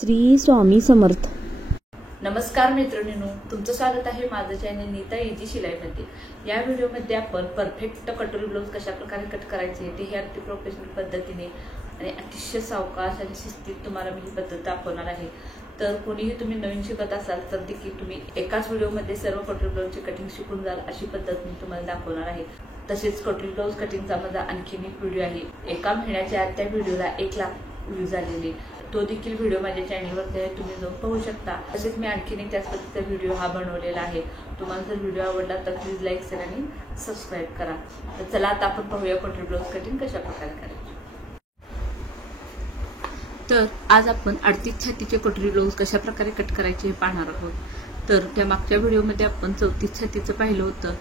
श्री स्वामी समर्थ. नमस्कार मैत्रिणींनो, तुमचं स्वागत आहे माझं चॅनल नीता इजी शिलाईमध्ये. या व्हिडिओमध्ये आपण परफेक्ट कटोरी ब्लाउज कशा प्रकारे कट करायचे ते हे अगदी प्रोफेशनल पद्धतीने आणि अतिशय सावकाश आणि शिस्तीत तुम्हाला मी ही पद्धत दाखवणार आहे. तर कोणीही तुम्ही नवीन शिकत असाल तर देखील तुम्ही एकाच व्हिडिओमध्ये सर्व कटोरी ब्लाउजची कटिंग शिकून जाल अशी पद्धत मी तुम्हाला दाखवणार आहे. तसेच कटोरी ब्लाउज कटिंगचा माझा आणखीन एक व्हिडिओ आहे. एका महिन्याच्या आत त्या व्हिडिओला 1 लाख व्ह्यूज आलेले. तो देखील व्हिडिओ माझ्या चॅनलवरती आहे, तुम्ही जाऊन पाहू शकता. तसेच मी आणखीन एक त्याच पद्धतीचा व्हिडिओ हा बनवलेला आहे. तुम्हाला जर व्हिडिओ आवडला तर प्लीज लाईक शेअर आणि सबस्क्राईब करा. तर चला आता आपण पाहूया कटोरी ब्लाउज कटिंग कशा प्रकारे करायची. तर आज आपण 38 छातीचे कटोरी ब्लाउज कशा प्रकारे कट करायचे हे पाहणार आहोत. तर त्या मागच्या व्हिडिओमध्ये आपण 34 छातीचं पाहिलं होतं,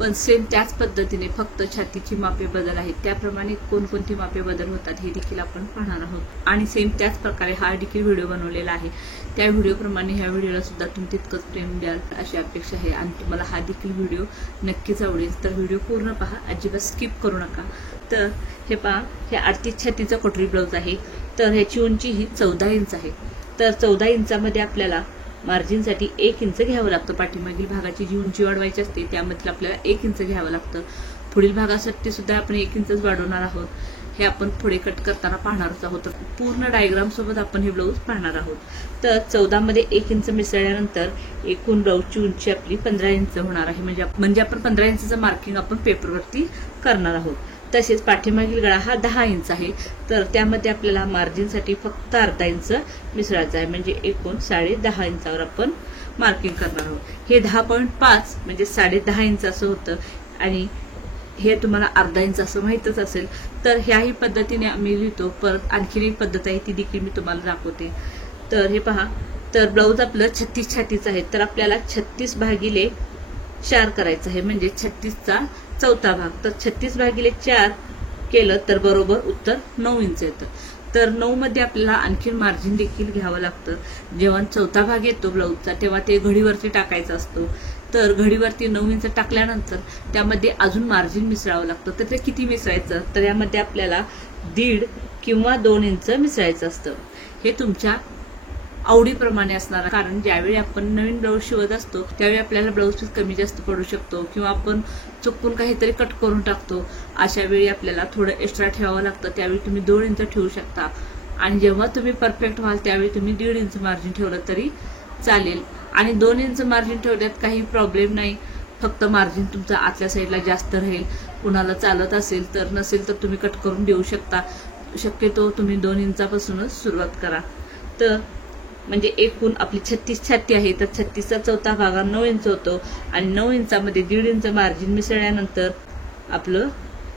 पण सेम त्याच पद्धतीने फक्त छातीची मापे बदल आहेत. त्याप्रमाणे कोणकोणती मापे बदल होतात हे देखील आपण पाहणार आहोत. आणि सेम त्याच प्रकारे हा देखील व्हिडिओ बनवलेला आहे. त्या व्हिडिओप्रमाणे ह्या व्हिडिओला सुद्धा तुम्ही तितकंच प्रेम द्याल अशी अपेक्षा आहे. आणि तुम्हाला हा देखील व्हिडिओ नक्कीच आवडेल. तर व्हिडिओ पूर्ण पहा, अजिबात स्किप करू नका. तर हे पहा, हे 38 छातीचा कटोरी ब्लाउज आहे. तर ह्याची उंची ही 14 इंच आहे. तर 14 इंचामध्ये आपल्याला मार्जिनसाठी 1 इंच घ्यावं लागतं. पाठीमागील भागाची जी उंची वाढवायची असते त्यामध्ये आपल्याला 1 इंच घ्यावं लागतं. पुढील भागासाठी सुद्धा आपण 1 इंचच वाढवणार आहोत. हे आपण पुढे कट करताना पाहणारच आहोत. पूर्ण डायग्राम सोबत आपण हे ब्लाऊज पाहणार आहोत. तर 14 मध्ये 1 इंच मिसळल्यानंतर एकूण ब्लाऊजची उंची आपली 15 इंच होणार आहे. म्हणजे आपण 15 इंचचं मार्किंग आपण पेपरवरती करणार आहोत. तसेच पाठीमागील गळा हा 10 इंच आहे. तर त्यामध्ये आपल्याला मार्जिनसाठी फक्त अर्धा इंच मिसळायचा आहे. म्हणजे एकूण 10.5 इंचावर आपण मार्किंग करणार आहोत. हे 10.5 म्हणजे 10.5 इंच असं होतं. आणि हे तुम्हाला अर्धा इंच असं माहीतच असेल. तर ह्याही पद्धतीने आम्ही लिहितो. परत आणखीन एक पद्धत आहे, ती देखील मी तुम्हाला दाखवते. तर हे पहा, तर ब्लाऊज आपलं 36 छातीचं आहे. तर आपल्याला 36/4 करायचं आहे. म्हणजे 36चा चौथा भाग. तर 36/4 केलं तर बरोबर उत्तर 9 इंच येतं. तर 9 मध्ये आपल्याला आणखीन मार्जिन देखील घ्यावं लागतं. जेव्हा चौथा भाग येतो ब्लाऊजचा तेव्हा ते घडीवरती टाकायचा असतो. तर घडीवरती 9 इंच टाकल्यानंतर त्यामध्ये अजून मार्जिन मिसळावं लागतं. तर ते किती मिसळायचं? तर यामध्ये आपल्याला 1.5 किंवा 2 इंच मिसळायचं असतं. हे तुमच्या आवडीप्रमाणे असणार. कारण ज्यावेळी आपण नवीन ब्लाऊज शिवत असतो त्यावेळी आपल्याला ब्लाऊज पीस कमी जास्त पडू शकतो किंवा आपण चुकून काहीतरी कट करून टाकतो. अशा वेळी आपल्याला थोडं एक्स्ट्रा ठेवावं लागतं. त्यावेळी तुम्ही 2 इंच ठेवू शकता. आणि जेव्हा तुम्ही परफेक्ट व्हाल त्यावेळी तुम्ही 1.5 इंच मार्जिन ठेवलं तरी चालेल. आणि 2 इंच मार्जिन ठेवण्यात काही प्रॉब्लेम नाही. फक्त मार्जिन तुमचं आतल्या साईडला जास्त राहील. कुणाला चालत असेल तर, नसेल तर तुम्ही कट करून देऊ शकता. शक्यतो तुम्ही 2 इंचापासूनच सुरुवात करा. तर म्हणजे एकूण आपली 36 छाती आहे. तर 36चा चौथा भाग 9 इंच होतो. आणि 9 इंचामध्ये 1.5 इंच मार्जिन मिसळल्यानंतर आपलं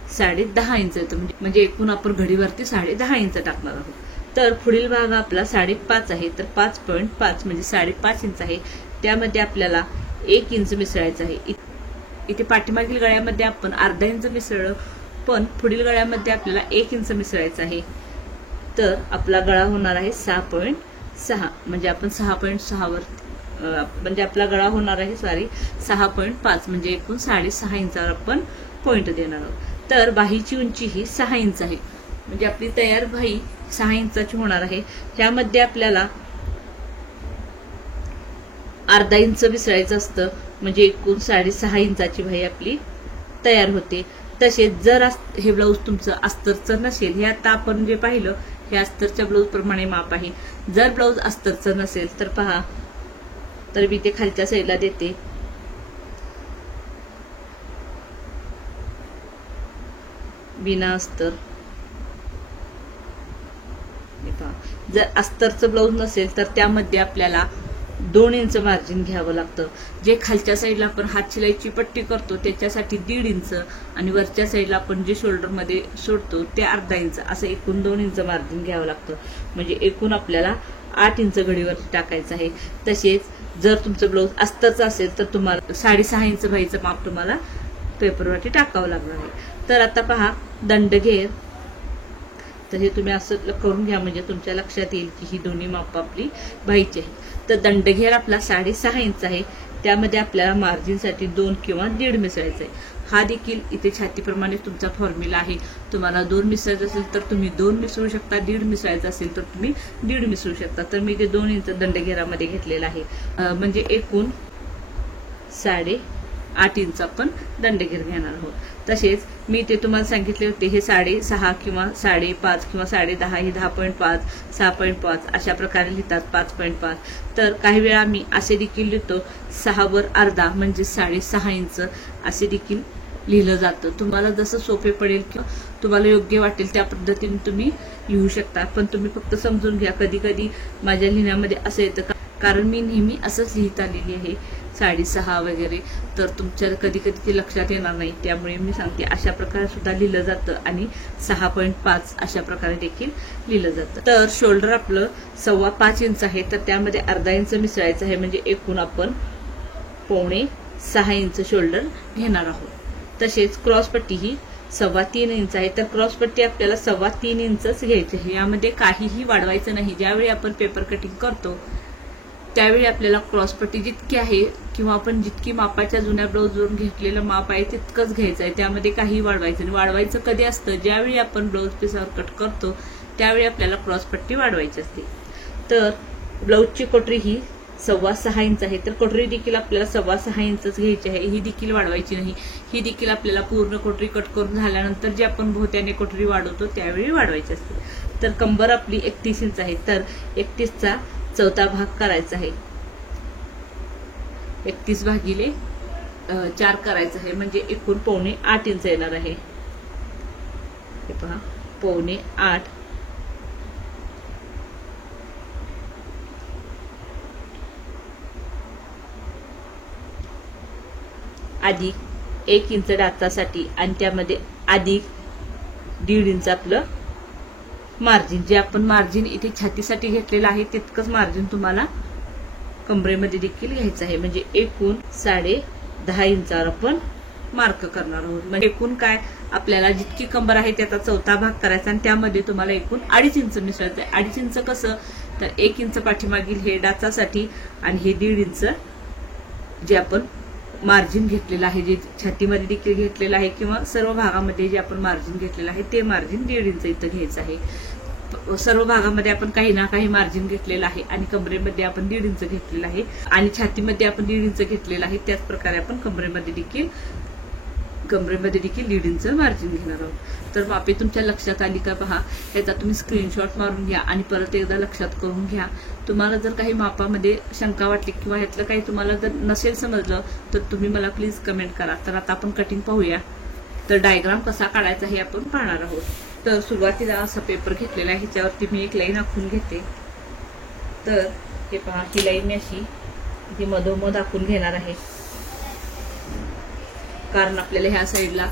10.5 इंच येतं. म्हणजे एकूण आपण घडीवरती 10.5 इंच टाकणार आहोत. तर पुढील भाग आपला 5.5 आहे. तर 5.5 म्हणजे 5.5 इंच आहे. त्यामध्ये आपल्याला 1 इंच मिसळायचं आहे. इथे पाठीमागील गळ्यामध्ये आपण अर्धा इंच मिसळलं, पण पुढील गळ्यामध्ये आपल्याला 1 इंच मिसळायचं आहे. तर आपला गळा होणार आहे 6.6. म्हणजे आपण 6.6 वर म्हणजे आपला गळा होणार आहे 6.5 म्हणजे एकूण 6.5 इंचावर आपण पॉइंट देणार आहोत. तर बाहीची उंची ही 6 इंच आहे. म्हणजे आपली तयार बाही 6 इंचाची होणार आहे. त्यामध्ये आपल्याला अर्धा इंच मिसळायचं असतं. म्हणजे एकूण 6.5 इंचाची बाही आपली तयार होते. तसेच जर हे ब्लाऊज तुमचं अस्तरचं नसेल, हे आता आपण जे पाहिलं हे अस्तरच्या ब्लाऊज प्रमाणे माप आहे. जर ब्लाऊज अस्तरचं नसेल तर पहा, तर मी ते खालच्या साईडला देते. बिना अस्तर. जर अस्तरचं ब्लाऊज नसेल तर त्यामध्ये आपल्याला 2 इंच मार्जिन घ्यावं लागतं. जे खालच्या साईडला आपण हात शिलाईची पट्टी करतो त्याच्यासाठी 1.5 इंच आणि वरच्या साईडला आपण जे शोल्डरमध्ये सोडतो ते अर्धा इंच असं एकूण 2 इंच मार्जिन घ्यावं लागतं. म्हणजे एकूण आपल्याला 8 इंच घडीवरती टाकायचं आहे. तसेच जर तुमचं ब्लाऊज अस्तरचं असेल तर तुम्हाला 6.5 इंच बाहीचं माप तुम्हाला पेपरवरती टाकावं लागणार आहे. तर आता पहा, दंडघेर. तर हे तुम्ही असं करून घ्या म्हणजे तुमच्या लक्षात येईल की ही दोन्ही माप आपली बाहीची आहे. तर दंडघेर आपला 6.5 इंच आहे. त्यामध्ये आपल्याला मार्जिनसाठी 2 किंवा 1.5 मिसळायचं आहे. हा देखील इथे छातीप्रमाणे तुमचा फॉर्म्युला आहे। तुम्हाला 2 मिसळायचं असेल तर तुम्ही 2 मिसळू शकता, 1.5 मिसळायचं असेल तर तुम्ही 1.5 मिसळू शकता। तर मी ते 2 इंच दंडघेरामध्ये घेतलेला आहे, म्हणजे एकूण 8.5 इंच आपण दंडघेर घेणार आहोत। तसेच मी ते तुम्हाला सांगितले होते हे 6.5 किंवा 5.5 किंवा 10.5 हे 10.5 6.5 अशा प्रकारे लिहितात 5.5। तर काही वेळा मी असे देखील लिहितो 6 वर अर्धा म्हणजे 6.5 इंच असे देखील लिहिलं जातं। तुम्हाला जसं सोपे पडेल किंवा तुम्हाला योग्य वाटेल त्या पद्धतीने तुम्ही लिहू शकता, पण तुम्ही फक्त समजून घ्या। कधी कधी माझ्या लिहिण्यामध्ये असं येतं कारण मी नेहमी असंच लिहित आलेली आहे 6.5 वगैरे, तर तुमच्या कधी कधी ते लक्षात येणार नाही, त्यामुळे मी सांगते अशा प्रकारे सुद्धा लिहिलं जातं आणि 6.5 अशा प्रकारे देखील लिहिलं जातं। तर शोल्डर आपलं 5.25 इंच आहे, तर त्यामध्ये अर्धा इंच मिसळायचं आहे, म्हणजे एकूण आपण 5.25 इंच शोल्डर घेणार आहोत। तसेच क्रॉसपट्टी ही 3.25 इंच आहे, तर क्रॉसपट्टी आपल्याला 3.25 इंचच घ्यायची आहे, यामध्ये काहीही वाढवायचं नाही। ज्यावेळी आपण पेपर कटिंग करतो त्यावेळी आपल्याला क्रॉसपट्टी जितकी आहे किंवा आपण जितकी मापाच्या जुन्या ब्लाऊजवरून घेतलेलं माप आहे तितकंच घ्यायचं आहे, त्यामध्ये काही वाढवायचं नाही। वाढवायचं कधी असतं, ज्यावेळी आपण ब्लाऊज पीसवर कट करतो त्यावेळी आपल्याला क्रॉसपट्टी वाढवायची असते। तर ब्लाऊजची कोटरी ही 6.25 इंच आहे, तर कोटरी देखील आपल्याला 6.25 इंचच घ्यायची आहे, ही देखील वाढवायची नाही। ही देखील आपल्याला पूर्ण कोटरी कट करून झाल्यानंतर जे आपण भोवत्याने कोटरी वाढवतो त्यावेळी वाढवायची असते। तर कंबर आपली 31 इंच आहे, तर 31चा चौथा भाग करायचा आहे, 31/4 करायचं आहे, म्हणजे एकूण 7.25 इंच येणार आहे। हे पहा 7.25 अधिक 1 इंच डाचासाठी आणि त्यामध्ये अधिक 1.5 इंच आपलं मार्जिन, जे आपण मार्जिन इथे छातीसाठी घेतलेलं आहे तितकंच मार्जिन तुम्हाला कमरेमध्ये देखील घ्यायचं आहे, म्हणजे एकूण 10.5 इंचावर आपण मार्क करणार आहोत। म्हणजे एकूण काय आपल्याला जितकी कंबर आहे त्याचा चौथा भाग करायचा आणि त्यामध्ये तुम्हाला एकूण 2.5 इंच मिसळायचं आहे। 2.5 इंच कसं, तर 1 इंच पाठीमागील हे डाचासाठी आणि हे 1.5 इंच जे आपण मार्जिन घेतलेलं आहे, जे छातीमध्ये देखील घेतलेलं आहे किंवा सर्व भागामध्ये जे आपण मार्जिन घेतलेलं आहे ते मार्जिन 1.5 इंच इथं घ्यायचं आहे। सर्व भागामध्ये आपण काही ना काही मार्जिन घेतलेलं आहे आणि कमरेमध्ये आपण 1.5 इंच घेतलेलं आहे आणि छातीमध्ये आपण 1.5 इंच घेतलेलं आहे, त्याच प्रकारे आपण कमरेमध्ये देखील 1.5 इंच मार्जिन घेणार आहोत। तर मापे तुमच्या लक्षात आली का पहा, याचा तुम्ही स्क्रीनशॉट मारून घ्या आणि परत एकदा लक्षात करून घ्या। तुम्हाला जर काही मापामध्ये शंका वाटली किंवा ह्यातलं काही तुम्हाला जर नसेल समजलं तर तुम्ही मला प्लीज कमेंट करा। तर आता आपण कटिंग पाहूया। तर डायग्राम कसा काढायचा हे आपण पाहणार आहोत। तर सुरुवातीला असा पेपर घेतलेला आहे, ह्याच्यावरती मी एक लाईन आखून घेते। तर हे पहा, ही लाईन मी अशी इथे मधोमध आखून घेणार आहे, कारण आपल्याला ह्या साईडला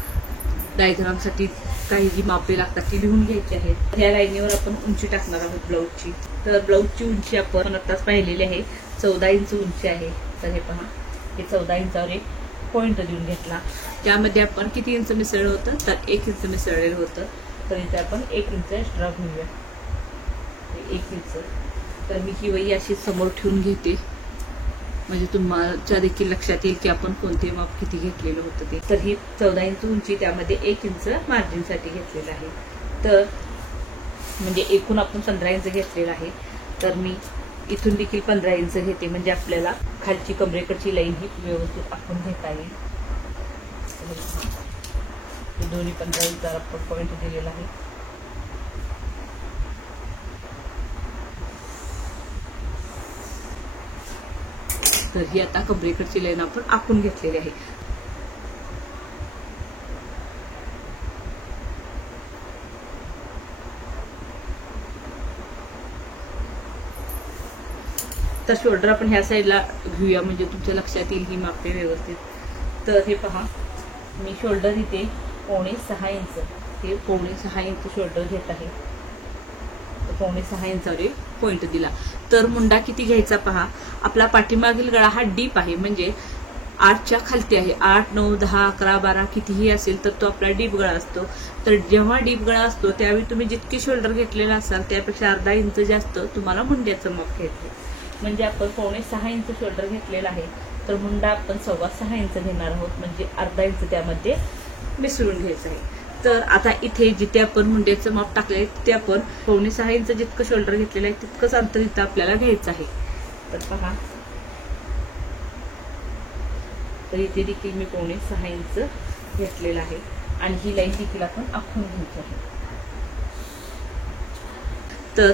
डायग्रामसाठी काही जी मापे लागतात ती लिहून घ्यायची आहेत। ह्या लाईनीवर आपण उंची टाकणार आहोत ब्लाऊजची। तर ब्लाऊजची उंची आपण आताच पाहिलेली आहे 14 इंच उंची आहे। तर हे पहा, हे 14 इंचावर एक पॉइंट देऊन घेतला, त्यामध्ये आपण किती इंच मिसळलं होतं, तर 1 इंच मिसळलेलं होतं। तर इथे आपण 1 इंच एक्स्ट्रा घेऊया, 1 इंच। तर मी ही वही अशी समोर ठेवून घेते, म्हणजे तुमच्या देखील लक्षात येईल की आपण कोणते माप किती घेतलेलं होतं ते। तर ही 14 इंच उंची, त्यामध्ये 1 इंच मार्जिनसाठी घेतलेलं आहे। तर म्हणजे एकूण आपण 15 इंच घेतलेलं आहे। तर मी इथून देखील 15 इंच घेते, म्हणजे आपल्याला खालची कमरेकडची लाईन ही व्यवस्थित आखून घेता येईल। दोन्ही 15 इंचावर आपण पॉइंट दिलेला आहे। तर ही आता कमरेकडची लाईन आपण आखून घेतलेली आहे। तर शोल्डर आपण ह्या साईडला घेऊया, म्हणजे तुमच्या लक्षात येईल ही मापे व्यवस्थित। तर हे पहा, मी शोल्डर इथे 5.6 इंच, हे 5.6 इंच शोल्डर घेत आहे। 5.6 इंचावर पॉइंट दिला। तर मुंडा किती घ्यायचा पहा, आपला पाठीमागील गळा हा डीप आहे, म्हणजे 8च्या खालती आहे। 8, 9, 10, 11, 12 कितीही असेल तर तो आपला डीप गळा असतो। तर जेव्हा डीप गळा असतो त्यावेळी तुम्ही जितके शोल्डर घेतलेला असाल त्यापेक्षा अर्धा इंच जास्त तुम्हाला मुंड्याचं माप घ्यायचं, म्हणजे आपण 5.6 इंच शोल्डर घेतलेला आहे। तर तर मुंडा आपण 6.25 इंच घेणार आहोत, म्हणजे अर्धा इंच त्यामध्ये मिसळून घ्यायचं आहे. तर आता इथे जिथे आपण मुंड्याचं माप टाकलंय तिथे आपण 5.25 इंच जितकं शोल्डर घेतलेलं आहे तितकंच अंतर इथं आपल्याला घ्यायचं आहे. तर पहा, तर इथे देखील मी 5.25 इंच घेतलेलं आहे आणि ही लाईन देखील आपण आखून घ्यायची आहे. तर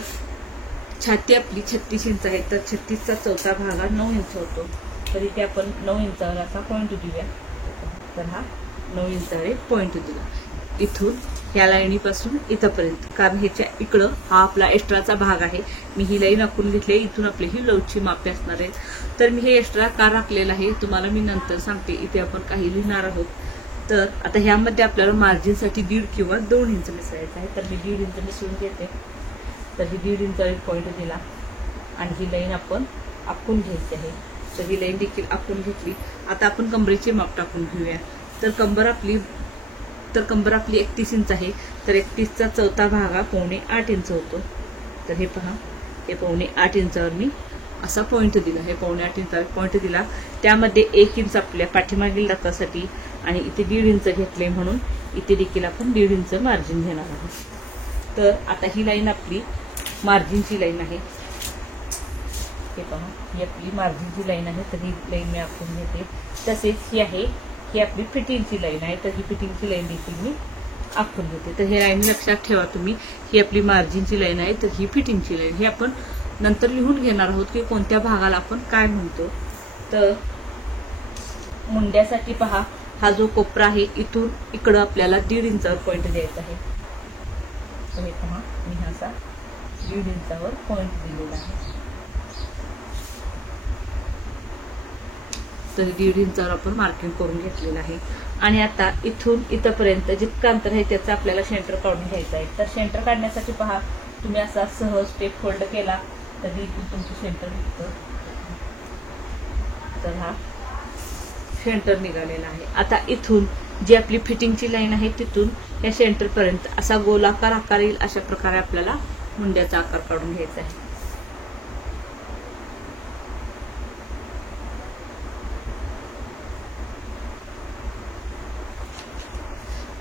छाती आपली 36 इंच आहे, तर 36चा चौथा भाग हा 9 इंच होतो. तर इथे आपण 9 इंचावर असा पॉईंट देऊया. तर हा 9 इंचावर पॉईंट दिला इथून ह्या लाईनीपासून इथपर्यंत, कारण ह्याच्या इकडं हा आपला एक्स्ट्राचा भाग आहे. मी ही लाईन आखून घेतली, इथून आपली ही लवची मापे असणार आहे. तर मी हे एक्स्ट्रा का राखलेलं आहे तुम्हाला मी नंतर सांगते. इथे आपण काही लिहिणार आहोत. तर आता ह्यामध्ये आपल्याला मार्जिनसाठी 1.5 किंवा 2 इंच मिसळायचं आहे. तर मी 1.5 इंच मिसळून घेते. तर ही 1.5 इंचावर पॉईंट दिला आणि ही लाईन आपण आखून घ्यायची आहे. तर ही लाईन देखील आखून घेतली. आता आपण कमरेचे माप टाकून घेऊया. तर कंबर आपली 31 इंच आहे. तर 31चा चौथा भाग हा 7.25 इंच होतो. तर हे पहा, हे 7.25 इंचावर मी असा पॉईंट दिला. हे 7.25 इंचावर पॉईंट दिला. त्यामध्ये 1 इंच आपल्या पाठीमागील दातासाठी आणि इथे 1.5 इंच घेतले, म्हणून इथे देखील आपण 1.5 इंच मार्जिन घेणार आहोत. तर आता ही लाईन आपली मार्जिनची लाईन आहे. हे पहा, ही आपली मार्जिनची लाईन आहे. तर ही लाईन मी आखून घेते. तसेच ही आहे, ही आपली फिटिंगची लाईन आहे. तर ही फिटिंगची लाईन देखील मी आखून घेते. तर हे लाईन लक्षात ठेवा तुम्ही, ही आपली मार्जिनची लाईन आहे. तर ही फिटिंगची लाईन, हे आपण नंतर लिहून घेणार आहोत की कोणत्या भागाला आपण काय म्हणतो. तर मुंड्यासाठी पहा, हा जो कोपरा आहे इथून इकडं आपल्याला 1.5 इंचावर पॉईंट द्यायचा आहे. तर हे पहा, मी असा 1.5 इंचावर पॉईंट दिलेला आहे. तर 1.5 इंचावर आपण मार्किंग करून घेतलेलं आहे. आणि आता इथून इथपर्यंत जितकं अंतर आहे त्याचं आपल्याला सेंटर काढून घ्यायचं आहे. तर सेंटर काढण्यासाठी पहा, तुम्ही असा सहज स्टेप फोल्ड केला तरी इथून तुमचं सेंटर निघतं. तर हा सेंटर निघालेला आहे. आता इथून जी आपली फिटिंगची लाईन आहे तिथून या सेंटर पर्यंत असा गोलाकार आकार येईल, अशा प्रकारे आपल्याला मुंड्याचा आकार काढून घ्यायचा आहे.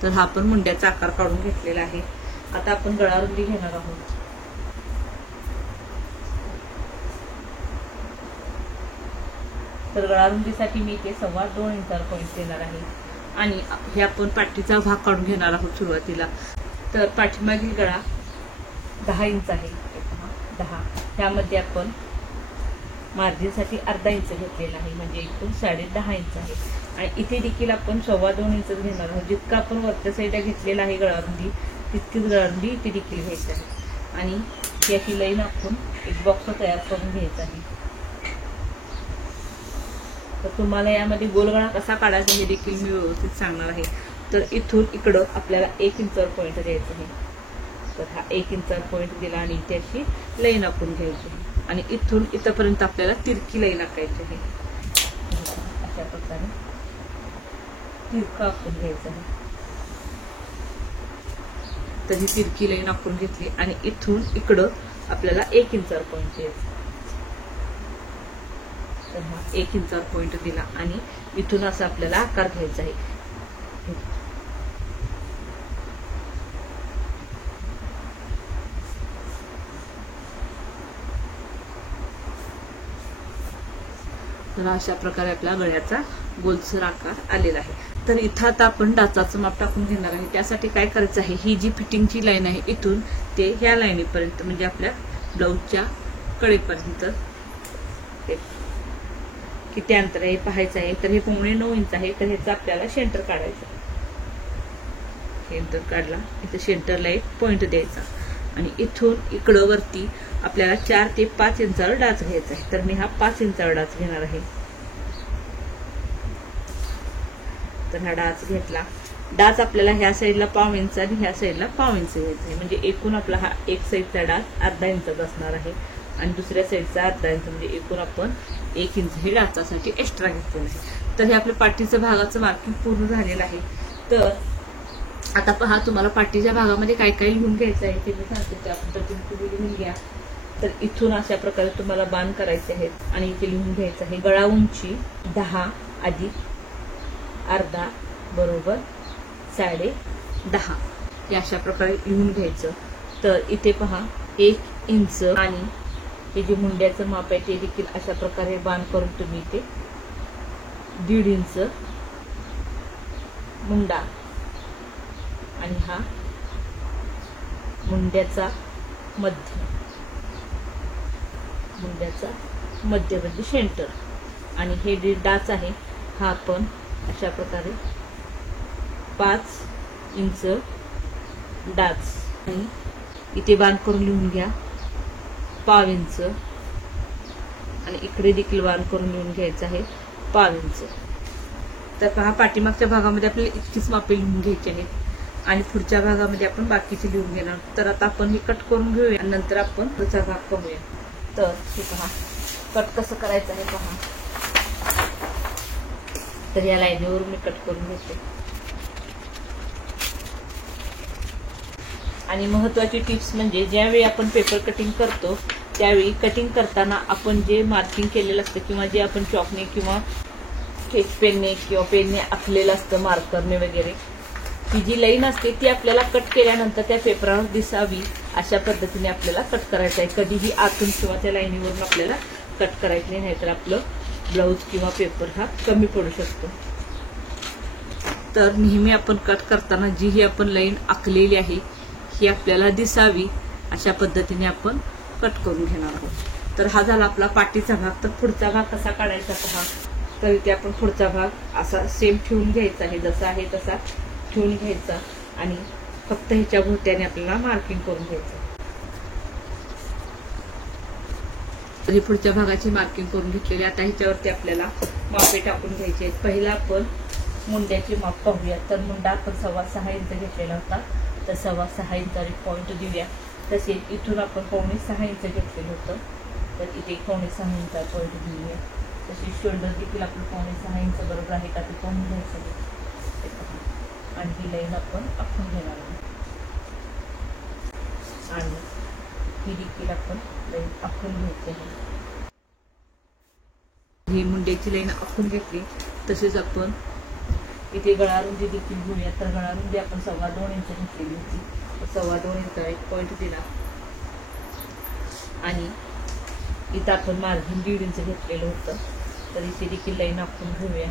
तर हा आपण मुंड्याचा आकार काढून घेतलेला आहे. आता आपण गळारुंदी घेणार आहोत. तर गळारुंदीसाठी मी इथे 2.25 इंचावर पॉईंट देणार आहे. आणि हे आपण पाठीचा भाग काढून घेणार आहोत सुरुवातीला. तर पाठीमागील गळा 10 इंच आहे. 10, त्यामध्ये आपण मार्जिनसाठी अर्धा इंच घेतलेला आहे, म्हणजे एकूण 10.5 इंच आहे. आणि इथे देखील आपण 2.25 इंच घेणार आहोत. जितका आपण वरच्या साईडला घेतलेला आहे गळारुंदी, तितकीच गळारुंदी इथे देखील घ्यायची आहे. आणि याची लाईन आपण एक बॉक्स तयार करून घ्यायचा आहे. तर तुम्हाला यामध्ये गोलगळा कसा काढायचा हे देखील मी व्यवस्थित सांगणार आहे. तर इथून इकडं आपल्याला 1 इंचावर पॉईंट द्यायचा आहे. तर हा 1 इंचावर पॉईंट दिला आणि इथे अशी लाईन आखून घ्यायची आहे. आणि इथून इथपर्यंत आपल्याला तिरकी लाईन आखायची आहे. अशा प्रकारे तिरका आखून घ्यायचं आहे. तर ही तिरकी लाईन आखून घेतली आणि इथून इकडं आपल्याला 1 इंचावर पॉईंट द्यायचा. तर हा 1 इंचावर पॉईंट दिला आणि इथून असा आपल्याला आकार घ्यायचा आहे. तर अशा प्रकारे आपल्या गळ्याचा गोलसर आकार आलेला आहे. तर इथं आता आपण डाचाचं माप टाकून घेणार आहे. त्यासाठी काय करायचं आहे, ही जी फिटिंगची लाईन आहे इथून ते ह्या लाईनीपर्यंत, म्हणजे आपल्या ब्लाऊजच्या कडेपर्यंत किती अंतर आहे पाहायचं आहे. तर हे 9.25 इंच आहे. तर ह्याचं आपल्याला सेंटर काढायचं. सेंटर काढला, इथे सेंटरला एक पॉईंट द्यायचा आणि इथून इकडं वरती आपल्याला 4 ते 5 इंचावर डाच घ्यायचा आहे. तर मी हा 5 इंचावर डाच घेणार आहे. तर हा डाच घेतला. डाच आपल्याला ह्या साईडला 1.5 इंच आणि ह्या साईडला 1.5 इंच घ्यायचा आहे. म्हणजे एकूण आपला हा एक साईडचा डाच अर्धा इंचाचा असणार आहे आणि दुसऱ्या साईडचा अर्धा इंच, म्हणजे एकूण आपण 1 इंच हे डाचासाठी एक्स्ट्रा घेतलेलं आहे. तर हे आपल्या पाठीच्या भागाचं मार्किंग पूर्ण झालेलं आहे. तर आता पहा, तुम्हाला पाठीच्या भागामध्ये काय काय लिहून घ्यायचं आहे ते मी सांगते. त्या पद्धतीने तुम्ही लिहून घ्या. तर इथून अशा प्रकारे तुम्हाला बाण करायचे आहेत आणि इथे लिहून घ्यायचं आहे गळा उंची 10 अधिक अर्धा बरोबर 10.5 हे अशा प्रकारे लिहून घ्यायचं. तर इथे पहा 1 इंच आणि हे जे मुंड्याचं माप आहे ते देखील अशा प्रकारे बाण करून तुम्ही इथे 1.5 इंच मुंडा आणि हा मुंड्याचा मध्यभागी सेंटर आणि हे जे डाच आहे हा आपण अशा प्रकारे 5 इंच डाच आणि इथे बाण करून लिहून घ्या 1/2 इंच आणि इकडे देखील बाण करून लिहून घ्यायचं आहे 1/2 इंच. तर पहा पाठीमागच्या भागामध्ये आपल्याला इतकीच मापे लिहून घ्यायची आहेत आणि पुढच्या भागामध्ये आपण बाकीचे लिहून घेणार. तर आता आपण हे कट करून घेऊया आणि नंतर आपण पुढचा भाग करूया. तर हे पहा कट कसं करायचं आहे पहा. तर या लाईनीवरून मी कट करून घेते. आणि महत्वाची टिप्स म्हणजे ज्यावेळी आपण पेपर कटिंग करतो त्यावेळी कटिंग करताना आपण जे मार्किंग केलेलं असतं किंवा जे आपण चॉकने किंवा स्केच पेनने किंवा पेनने आखलेलं असतं मार्करने वगैरे ती जी लाईन असते ती आपल्याला कट केल्यानंतर त्या पेपरावर दिसावी अशा पद्धतीने आपल्याला कट करायचं आहे. कधीही आतून किंवा त्या लाईनीवरून आपल्याला कट करायचं नाही तर आपलं ब्लाऊज किंवा पेपर हा कमी पडू शकतो. तर नेहमी आपण कट करताना जी ही आपण लाईन आखलेली आहे ही आपल्याला दिसावी अशा पद्धतीने आपण कट करून घेणार आहोत. तर हा झाला आपला पाठीचा भाग. तर पुढचा भाग कसा काढायचा पहा. तर इथे आपण पुढचा भाग असा सेम ठेवून घ्यायचा आहे जसा आहे तसा ठेवून घ्यायचा आणि फक्त ह्याच्या भोवत्याने आपल्याला मार्किंग करून घ्यायचं. तर ही पुढच्या भागाची मार्किंग करून घेतलेली. आता ह्याच्यावरती आपल्याला मापे टाकून घ्यायचे आहेत. पहिला आपण मुंड्याचे माप पाहूया. तर मुंडा आपण 6.25 इंच घेतलेला होता तर 6.25 इंचावर एक पॉईंट देऊया. तसेच इथून आपण 5.6 इंच घेतलेलं होतं तर इथे 5.6 इंचा पॉईंट देऊया. तसेच शोल्डर देखील आपलं 5.6 इंच बरोबर आहे का ते पाहून घ्यायचं आणि ही लाईन आपण आखून घेणार आहोत आणि ही देखील आपण लाईन आखून घ्यायची आहे. ही मुंड्याची लाईन आखून घेतली. तसेच आपण इथे गळारुंदी देखील घेऊया. तर गळारुंदी आपण 2.25 इंच घेतलेली होती. 2.25 इंचा एक पॉईंट दिला आणि इथं आपण मार्जिन 1.5 इंच घेतलेलं होतं तर इथे देखील लाईन आखून घेऊया.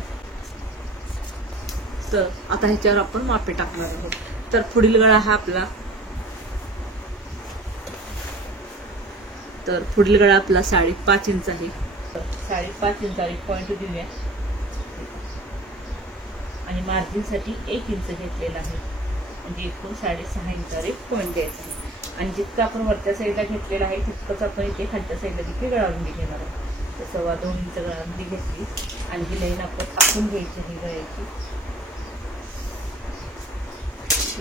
तर आता ह्याच्यावर आपण मापे टाकणार आहोत. तर पुढील गळा हा आपला तर पुढील गळा आपला 5.5 इंच आहे. 5.5 इंचावर एक पॉईंट देऊया आणि मार्जिनसाठी 1 इंच घेतलेला आहे म्हणजे एकूण 6.5 इंचावर एक पॉईंट द्यायचा आहे. आणि जितकं आपण वरच्या साईडला घेतलेलं आहे तितकंच आपण इथे खालच्या साईडला देखील गळारुंदी घेणार आहोत. तर 2.25 इंच गळारुंदी घेतली आणि ही लाईन आपण आखून घ्यायची. ही गळ्याची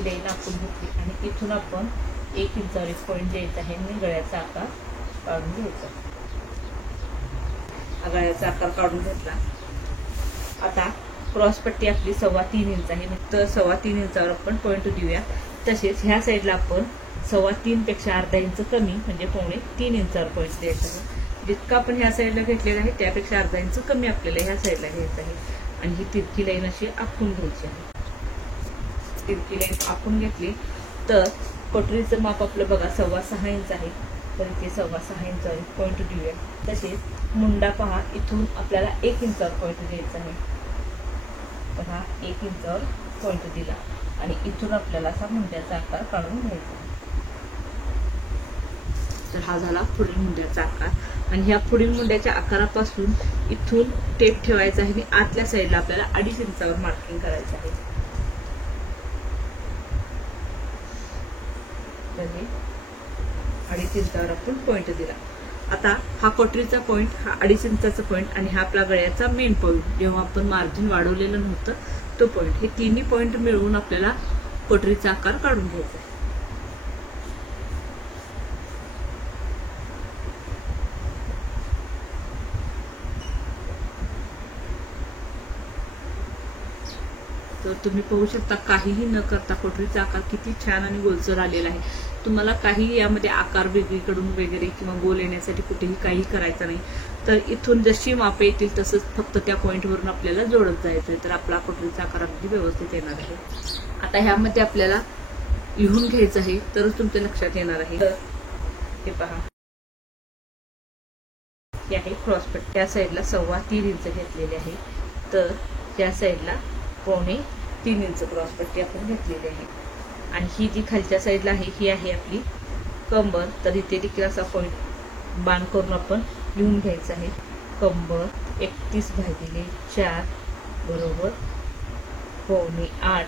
लाईन आखून घेतली आणि इथून आपण 1 इंचावर एक पॉईंट द्यायचा आहे आणि गळ्याचा आकार काढून घ्यायचा. गळ्याचा आकार काढून घेतला. आता क्रॉस पट्टी आपली 3.25 इंच आहे तर 3.25 इंचावर आपण पॉईंट देऊया. तसेच ह्या साईडला आपण 3.25 पेक्षा अर्धा इंच कमी म्हणजे 3.25 इंचावर पॉईंट द्यायचा आहे. जितका आपण ह्या साईडला घेतलेला आहे त्यापेक्षा अर्धा इंच कमी आपल्याला ह्या साईडला घ्यायचं आहे आणि ही तिरकी लाईन अशी आखून घ्यायची आहे. तिरकी लाईन आखून घेतली तर कोटरीचं माप आपलं बघा 6.25 इंच आहे तर इथे 6.25 इंचावर पॉईंट देऊया. तसेच मुंडा पहा इथून आपल्याला 1 इंचावर पॉईंट द्यायचा आहे. पहा 1 इंचावर पॉईंट दिला आणि इथून आपल्याला असा मुंड्याचा आकार काढून घ्यायचा. तर हा झाला पुढील मुंड्याचा आकार आणि ह्या पुढील मुंड्याच्या आकारापासून इथून टेप ठेवायचा आहे आणि आतल्या साईडला आपल्याला 2.5 इंचावर मार्किंग करायचं आहे. तर हे 2.5 इंचावर आपण पॉईंट दिला. आता हा कोटरीचा पॉईंट हा 2.5 इंचाचा पॉईंट आणि हा आपला गळ्याचा मेन पॉईंट जेव्हा आपण मार्जिन वाढवलेलं नव्हतं तो पॉईंट हे तिन्ही पॉईंट मिळवून आपल्याला कोटरीचा आकार काढून घ्यायचा आहे. तर तुम्ही पाहू शकता काहीही न करता कोटरीचा आकार किती छान आणि गोलसर आलेला आहे. तुम्हाला काही यामध्ये आकार वेगळीकडून वगैरे किंवा गोल येण्यासाठी कुठेही काही करायचं नाही. तर इथून जशी मापे येतील तसंच फक्त त्या पॉईंटवरून आपल्याला जोडत जायचं आहे. तर आपला कटोरीचा आकार अगदी व्यवस्थित येणार आहे. आता ह्यामध्ये आपल्याला लिहून घ्यायचं आहे तरच तुमच्या लक्षात येणार आहे. तर हे पहा, हे आहे क्रॉसपट्टी. त्या साईडला 3.25 इंच घेतलेले आहे. तर त्या साईडला 2.25 इंच क्रॉसपट्टी आपण घेतलेली आहे. आणि ही जी खालच्या साईडला आहे ही आहे आपली कंबर. तर इथे देखील असा पॉईंट बाण करून आपण लिहून घ्यायचं आहे. कंबर 31/4 बरोबर 7.25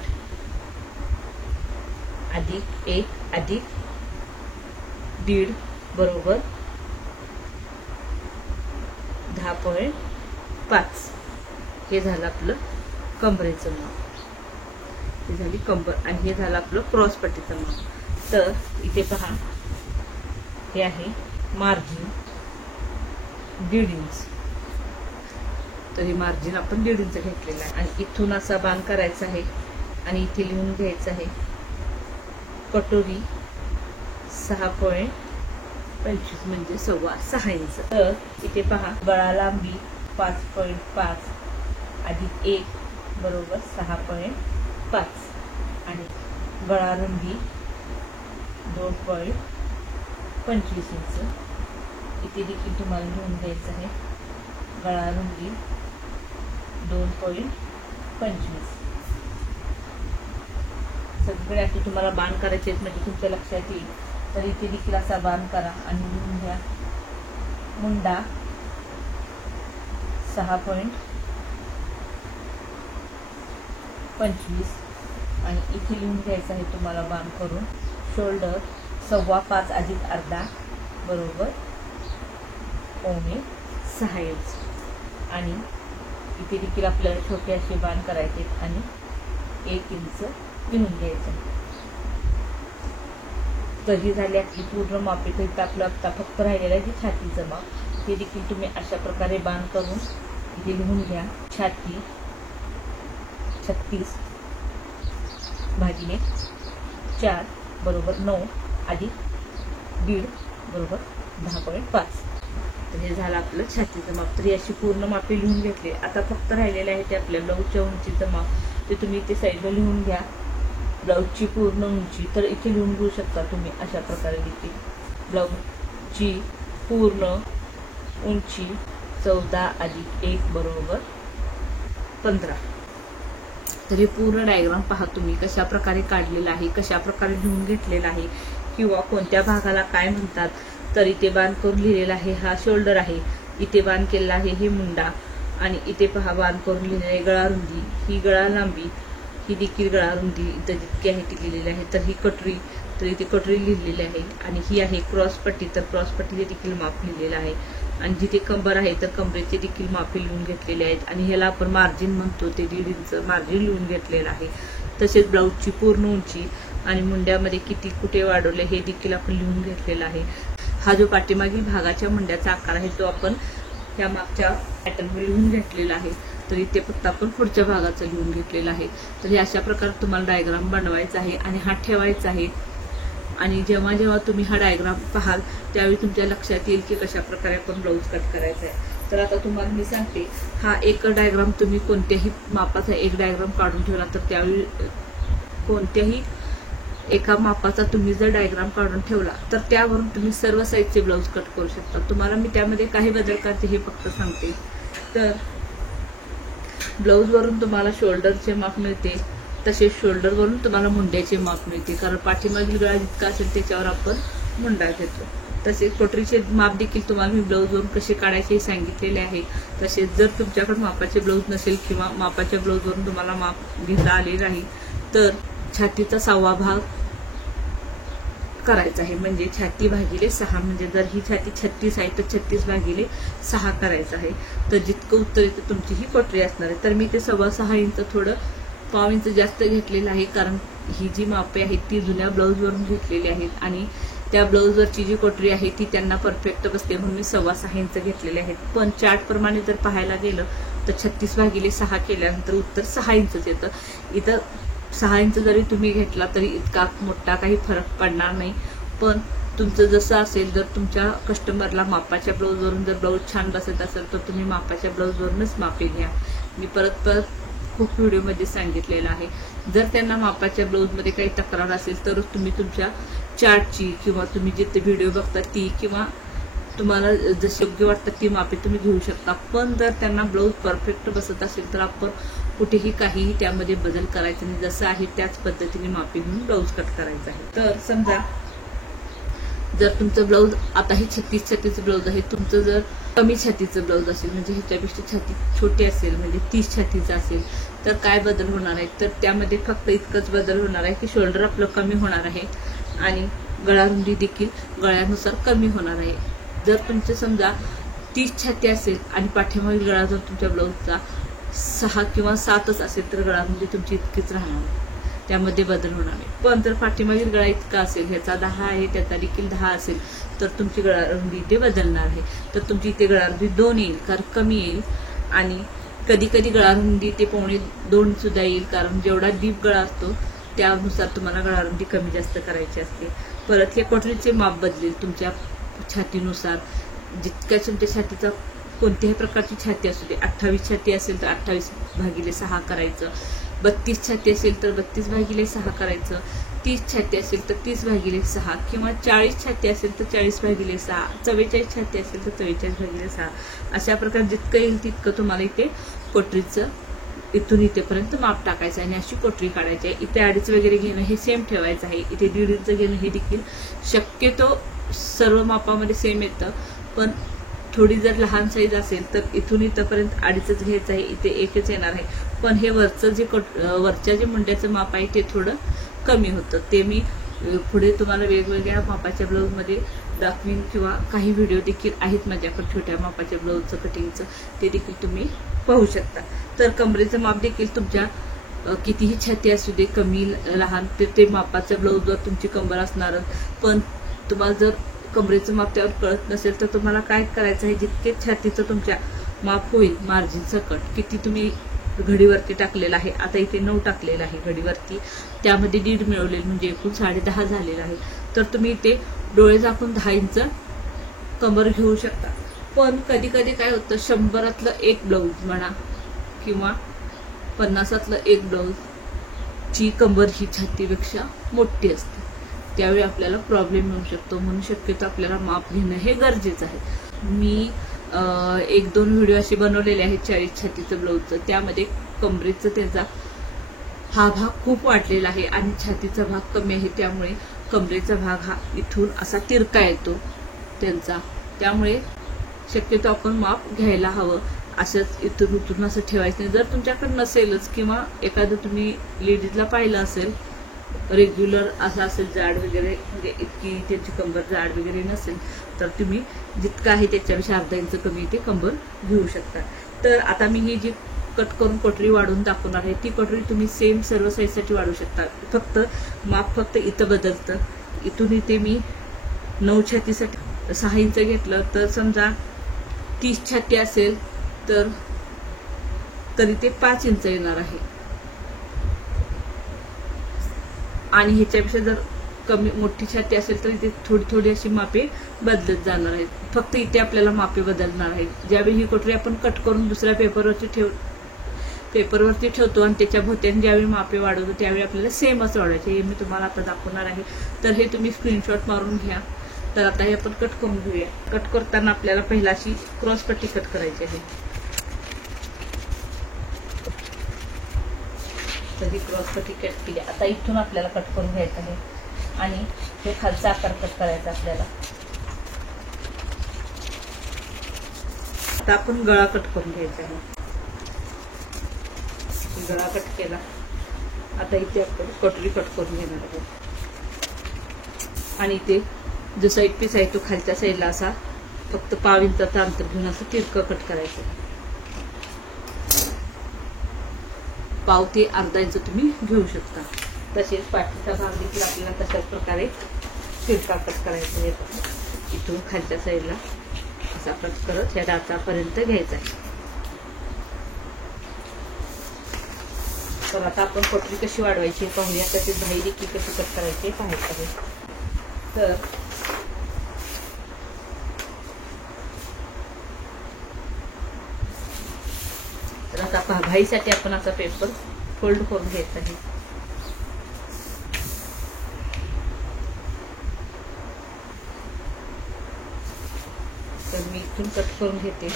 अधिक 1 अधिक 1.5 बरोबर 10.5. हे झालं आपलं कंबरेचं माप. हे झाली कंबर आणि हे झालं आपलं क्रॉसपट्टीचं माप. तर इथे पहा, हे आहे मार्जिन 1.5 इंच. तर हे मार्जिन आपण 1.5 इंच घेतलेलं आहे. आणि इथून असा बाण करायचा आहे आणि इथे लिहून घ्यायचं आहे कटोरी 6.25 म्हणजे 6.25 इंच. तर इथे पहा, गळा लांबी 5.5 अधिक 1 बरोबर 6.5 आणि गळा रुंदी 2.25 इंच. इथे देखील तुम्हाला लिहून द्यायचं आहे गळा रुंदी 2.25. सगळे असे तुम्हाला बाण करायचे म्हणजे तुमच्या लक्षात येईल. तर इथे देखील असा बाण करा आणि लिहून घ्या मुंडा 6.25 आणि इथे लिहून घ्यायचं आहे तुम्हाला बाण करून शोल्डर 5.25 अधिक अर्धा बरोबर 6.25 इंच. आणि इथे देखील आपल्याला छोटे असे बाण करायचे आणि 1 इंच लिहून घ्यायचं. तर ही झाली आपली पूर्ण मापे. तर आपलं आता फक्त राहिलेलं आहे छातीचं माप. ते देखील तुम्ही अशा प्रकारे बाण करून इथे लिहून घ्या. छाती 36/4 बरोबर 9 अधिक 1.5 बरोबर 10.5. तर हे झालं आपलं छातीचं माप. तर अशी पूर्ण मापे लिहून घेतले. आता फक्त राहिलेले आहे ते आपल्या ब्लाऊजच्या उंचीचं माप. ते तुम्ही इथे साईडला लिहून घ्या. ब्लाऊजची पूर्ण उंची तर इथे लिहून घेऊ शकता तुम्ही अशा प्रकारे देखील. ब्लाऊजची पूर्ण उंची 14 अधिक 1 बरोबर 15. तर हे पूर्ण डायग्राम पहा तुम्ही कशा प्रकारे काढलेला आहे, कशा प्रकारे लिहून घेतलेला आहे किंवा कोणत्या भागाला काय म्हणतात. तर इथे बाण करून लिहिलेला आहे हा शोल्डर आहे. इथे बाण केलेला आहे हे मुंडा आणि इथे पहा बाण करून लिहिलेला आहे गळा रुंदी. ही गळा लांबी, ही देखील गळा रुंदी इथं जितकी आहे ती लिहिलेली आहे. तर ही कटोरी, तर इथे कटोरी लिहिलेली आहे. आणि ही आहे क्रॉसपट्टी, तर क्रॉसपट्टीचे देखील माप लिहिलेलं आहे. आणि जिथे कंबर आहे तर कमरेचे देखील मापे लिहून घेतलेले आहेत. आणि ह्याला आपण मार्जिन म्हणतो ते 1.5 इंच मार्जिन लिहून घेतलेलं आहे. तसेच ब्लाऊजची पूर्ण उंची आणि मुंड्यामध्ये किती कुठे वाढवले हे देखील आपण लिहून घेतलेलं आहे. हा जो पाठीमागील भागाच्या मुंड्याचा आकार आहे तो आपण ह्या मागच्या पॅटर्नवर लिहून घेतलेला आहे. तर इथे फक्त आपण पुढच्या भागाचं लिहून घेतलेलं आहे. तर हे अशा प्रकारे तुम्हाला डायग्राम बनवायचा आहे आणि हा ठेवायचा आहे. आणि जेव्हा जेव्हा तुम्ही हा डायग्राम पाहाल त्यावेळी तुमच्या लक्षात येईल की कशा प्रकारे आपण ब्लाऊज कट करायचा आहे. तर आता तुम्हाला मी सांगते, हा एक डायग्राम तुम्ही कोणत्याही मापाचा एक डायग्राम काढून ठेवला तर त्यावेळी कोणत्याही एका मापाचा तुम्ही जर डायग्राम काढून ठेवला तर त्यावरून तुम्ही सर्व साईजचे ब्लाऊज कट करू शकता. तुम्हाला मी त्यामध्ये काही बदल करते हे फक्त सांगते. तर ब्लाऊजवरून तुम्हाला शोल्डरचे माप मिळते, तसेच शोल्डरवरून तुम्हाला मुंड्याचे माप मिळते. कारण पाठीमागील गळा जितका असेल त्याच्यावर आपण मुंडा घेतो. तसेच कटोरीचे माप देखील तुम्हाला मी ब्लाऊजवरून कसे काढायचे हे सांगितलेले आहे. तसेच जर तुमच्याकडे मापाचे ब्लाऊज नसेल किंवा मापाच्या ब्लाऊजवरून तुम्हाला माप घेता आले नाही तर छातीचा 6वा भाग करायचा आहे. म्हणजे छाती भागिले 6, म्हणजे जर ही छाती 36 आहे तर 36/6 करायचं आहे. तर जितकं उत्तर येतं तुमची ही कटोरी असणार आहे. तर मी ते 6.25 इंच थोडं 1/2 इंच जास्त घेतलेलं आहे. कारण ही जी मापे आहेत ती जुन्या ब्लाऊजवरून घेतलेली आहेत आणि त्या ब्लाऊजवरची जी कटोरी आहे ती त्यांना परफेक्ट बसते म्हणून मी 6.25 इंच घेतलेले आहेत. पण चार्ट प्रमाणे जर पाहायला गेलं तर 36/6 केल्यानंतर उत्तर 6 इंचच येतं. इथं 6 इंच जरी तुम्ही घेतला तरी इतका मोठा काही फरक पडणार नाही. पण तुमचं जसं असेल, जर तुमच्या कस्टमरला मापाच्या ब्लाऊजवरून जर ब्लाऊज छान बसत असेल तर तुम्ही मापाच्या ब्लाऊजवरूनच मापे घ्या. मी परत खूप व्हिडिओमध्ये सांगितलेलं आहे. जर त्यांना मापाच्या ब्लाऊजमध्ये काही तक्रार असेल तर तुम्ही तुमच्या चार्टची किंवा तुम्ही जिथे व्हिडिओ बघता ती किंवा तुम्हाला जशी योग्य वाटतं ती मापे तुम्ही घेऊ शकता. पण जर त्यांना ब्लाऊज परफेक्ट बसत असेल तर आपण कुठेही काहीही त्यामध्ये बदल करायचा नाही. जसं आहे त्याच पद्धतीने मापे घेऊन ब्लाऊज कट करायचा आहे. तर समजा जर तुमचं ब्लाऊज आता हे 36 छातीचं ब्लाऊज आहे, तुमचं जर कमी छातीचं ब्लाऊज असेल म्हणजे ह्याच्यापेक्षा छाती छोटी असेल म्हणजे 30 छातीचं असेल तर काय बदल होणार आहे, तर त्यामध्ये फक्त इतकंच बदल होणार आहे की शोल्डर आपलं कमी होणार आहे आणि गळारुंदी देखील गळ्यानुसार कमी होणार आहे. जर तुमचं समजा 30 छाती असेल आणि पाठीमागील गळा जर तुमच्या ब्लाऊजचा 6 किंवा 7च असेल तर गळारुंदी तुमची इतकीच राहणार आहे, त्यामध्ये बदल होणार नाही. पण जर पाठीमागील गळा इतका असेल, ह्याचा 10 आहे त्याचा देखील 10 असेल तर तुमची गळारुंदी इथे बदलणार आहे. तर तुमची इथे गळारुंदी 2 येईल कारण कमी येईल आणि कधी कधी गळारुंदी ते 1.25 सुद्धा येईल कारण जेवढा डीप गळा असतो त्यानुसार तुम्हाला गळारुंदी कमी जास्त करायची असते. परत हे कोटरीचे माप बदलेल तुमच्या छातीनुसार. जितक्या तुमच्या छातीचा कोणत्याही प्रकारची छाती असू दे, 28 छाती असेल तर 28/6 करायचं, 32 छाती असेल तर 32/6 करायचं, 30 छाती असेल तर 30/6 किंवा 40 छाती असेल तर 40/6, 44 छाती असेल तर 44/6. अशा प्रकारे जितकं येईल तितकं तुम्हाला इथे कोटरीचं इथून इथेपर्यंत माप टाकायचं आहे आणि अशी कोटरी काढायची आहे. इथे 2.5 वगैरे घेणं हे सेम ठेवायचं आहे. इथे 1.5 इंच घेणं हे देखील शक्यतो सर्व मापामध्ये सेम येतं, पण थोडी जर लहान साईज असेल तर इथून इथपर्यंत 2.5च घ्यायचं आहे, इथे 1च येणार आहे. पण हे वरच्या जे मुंड्याचं माप आहे ते थोडं कमी होतं. ते मी पुढे तुम्हाला वेगवेगळ्या मापाच्या ब्लाऊजमध्ये दाखवीन किंवा काही व्हिडिओ देखील आहेत माझ्याकडे छोट्या मापाच्या ब्लाऊजचं कटिंगचं, ते देखील तुम्ही पाहू शकता. तर कमरेचं माप देखील तुमच्या कितीही छाती असू दे, कमी लहान, ते मापाच्या ब्लाऊजवर तुमची कंबर असणारच. पण तुम्हाला जर कमरेचं माप त्यावर कळत नसेल तर तुम्हाला काय करायचं आहे, जितके छातीचं तुमच्या माप होईल मार्जिन सकट, किती तुम्ही घडीवरती टाकलेलं आहे, आता इथे 9 टाकलेलं आहे घडीवरती, त्यामध्ये 1.5 मिळवलेलं म्हणजे एकूण 10.5 झालेलं आहे. तर तुम्ही इथे डोळे झाकून 10 इंच कमर घेऊ शकता. पण कधी कधी काय होतं, 100तलं एक ब्लाऊज म्हणा किंवा 50तलं एक ब्लाऊजची कंबर ही छातीपेक्षा मोठी असते, त्यावेळी आपल्याला प्रॉब्लेम येऊ शकतो. म्हणून शक्यतो आपल्याला माप घेणं हे गरजेचं आहे. मी 1-2 व्हिडिओ असे बनवलेले आहेत 40 छातीचं ब्लाऊजचं, त्यामध्ये कमरेचं त्याचा हा भाग खूप वाढलेला आहे आणि छातीचा भाग कमी आहे, त्यामुळे कमरेचा भाग हा इथून असा तिरका येतो त्यांचा. त्यामुळे शक्यतो आपण माप घ्यायला हवं, असंच इथून उतरून असं ठेवायचं नाही. जर तुमच्याकडे नसेलच किंवा एखादं तुम्ही लेडीजला पाहिलं असेल रेग्युलर असं असेल जाड वगैरे, म्हणजे इतकी त्यांची कंबर जाड वगैरे नसेल तर तुम्ही जितकं आहे त्याच्यापेक्षा अर्धा इंच कमी ते कंबर घेऊ शकता. तर आता मी ही जी कट करून कोटरी वाढवून दाखवणार आहे ती कोटरी तुम्ही सेम सर्व साईजसाठी वाढवू शकता. फक्त माप इथं बदलतं. इथून इथे मी 9 छातीसाठी 6 इंच घेतलं, तर समजा 30 छाती असेल तर तरी ते 5 इंच येणार आहे आणि ह्याच्यापेक्षा जर कमी मोठी छाती असेल तर इथे थोडी थोडी अशी मापे बदलत जाणार आहेत. फक्त इथे आपल्याला मापे बदलणार आहेत. ज्यावेळी ही कोटरी आपण कट करून दुसऱ्या पेपरवरती ठेवतो आणि त्याच्या भोवत्याने ज्यावेळी मापे वाढवतो त्यावेळी आपल्याला सेमच वाढवायचे. हे मी तुम्हाला आता दाखवणार आहे, तर हे तुम्ही स्क्रीनशॉट मारून घ्या. तर आता हे आपण कट करून घेऊया. कट करताना आपल्याला पहिला अशी क्रॉस पट्टी कट करायची आहे. तर ही क्रॉस पट्टी कट केली. आता इथून आपल्याला कट करून घ्यायचं आहे आणि हे खालचा आकार कट करायचा आपल्याला. आता आपण गळा कट करून घ्यायचा आहे. गळा कट केला. आता इथे आपण कोटरी कट करून घेणार आहोत आणि इथे जो साईड पीस आहे तो खालच्या साईडला असा फक्त 1/2 इंचाचं अंतर घेऊन असं तिरकं कट करायचं. 1/2 ते अर्धा इंच तुम्ही घेऊ शकता. तसेच पाठीचा भाग देखील आपल्याला तशाच प्रकारे तिरका कट करायचा आहे. इथून खालच्या साईडला असा कट करत या दातापर्यंत घ्यायचा आहे. तर आता आपण कोटरी कशी वाढवायची पाहूया. त्याची बाहेरी की कशी कट करायची पाहायचं आहे. तर आता भाईसाठी आपण असा पेपर फोल्ड करून घ्यायचा आहे. तर मी इथून कट करून घेते.